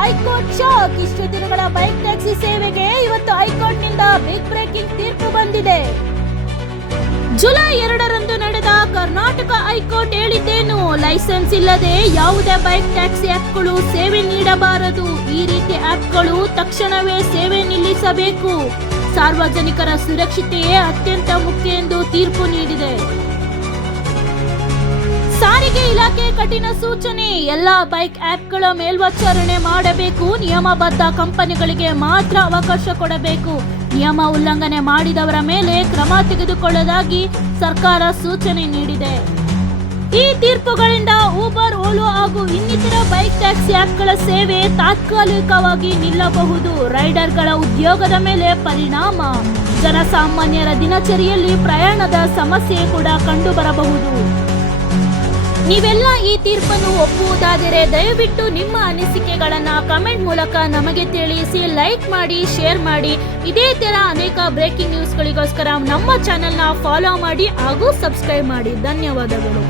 High court shock. ಇಷ್ಟು ದಿನಗಳ bike taxi ಸೇವೆಗೆ ಇವತ್ತು ಹೈಕೋರ್ಟ್ನಿಂದ ಬಿಗ್ ಬ್ರೇಕಿಂಗ್ ತೀರ್ಪು ಬಂದಿದೆ. ಜುಲೈ ಎರಡರಂದು ನಡೆದ ಕರ್ನಾಟಕ ಹೈಕೋರ್ಟ್ ಹೇಳಿದ್ದೇನು, ಲೈಸೆನ್ಸ್ ಇಲ್ಲದೆ ಯಾವುದೇ ಬೈಕ್ ಟ್ಯಾಕ್ಸಿ ಆಪ್ಗಳು ಸೇವೆ ನೀಡಬಾರದು. ಈ ರೀತಿ ಆಪ್ಗಳು ತಕ್ಷಣವೇ ಸೇವೆ ನಿಲ್ಲಿಸಬೇಕು. ಸಾರ್ವಜನಿಕರ ಸುರಕ್ಷತೆಯೇ ಅತ್ಯಂತ ಮುಖ್ಯ ಎಂದು ತೀರ್ಪು ನೀಡಿದೆ. ಸಾರಿಗೆ ಇಲಾಖೆ ಕಠಿಣ ಸೂಚನೆ. ಎಲ್ಲಾ ಬೈಕ್ ಆಪ್ಗಳ ಮೇಲ್ವಿಚಾರಣೆ ಮಾಡಬೇಕು. ನಿಯಮಬದ್ಧ ಕಂಪನಿಗಳಿಗೆ ಮಾತ್ರ ಅವಕಾಶ ಕೊಡಬೇಕು. ನಿಯಮ ಉಲ್ಲಂಘನೆ ಮಾಡಿದವರ ಮೇಲೆ ಕ್ರಮ ತೆಗೆದುಕೊಳ್ಳದಾಗಿ ಸರ್ಕಾರ ಸೂಚನೆ ನೀಡಿದೆ. ಈ ತೀರ್ಪುಗಳಿಂದ ಊಬರ್ ಓಲೋ ಹಾಗೂ ಇನ್ನಿತರ ಬೈಕ್ ಟ್ಯಾಕ್ಸಿ ಆಪ್ಗಳ ಸೇವೆ ತಾತ್ಕಾಲಿಕವಾಗಿ ನಿಲ್ಲಬಹುದು. ರೈಡರ್ಗಳ ಉದ್ಯೋಗದ ಮೇಲೆ ಪರಿಣಾಮ. ಜನಸಾಮಾನ್ಯರ ದಿನಚರಿಯಲ್ಲಿ ಪ್ರಯಾಣದ ಸಮಸ್ಯೆ ಕೂಡ ಕಂಡುಬರಬಹುದು. ನೀವೆಲ್ಲ ಈ ತೀರ್ಪನ್ನು ಒಪ್ಪುವುದಾದರೆ ದಯವಿಟ್ಟು ನಿಮ್ಮ ಅನಿಸಿಕೆಗಳನ್ನ ಕಮೆಂಟ್ ಮೂಲಕ ನಮಗೆ ತಿಳಿಸಿ, ಲೈಕ್ ಮಾಡಿ, ಶೇರ್ ಮಾಡಿ. ಇದೇ ತರ ಅನೇಕ ಬ್ರೇಕಿಂಗ್ ನ್ಯೂಸ್ಗಳಿಗೋಸ್ಕರ ನಮ್ಮ ಚಾನೆಲ್ನ ಫಾಲೋ ಮಾಡಿ ಹಾಗೂ ಸಬ್ಸ್ಕ್ರೈಬ್ ಮಾಡಿ. ಧನ್ಯವಾದಗಳು.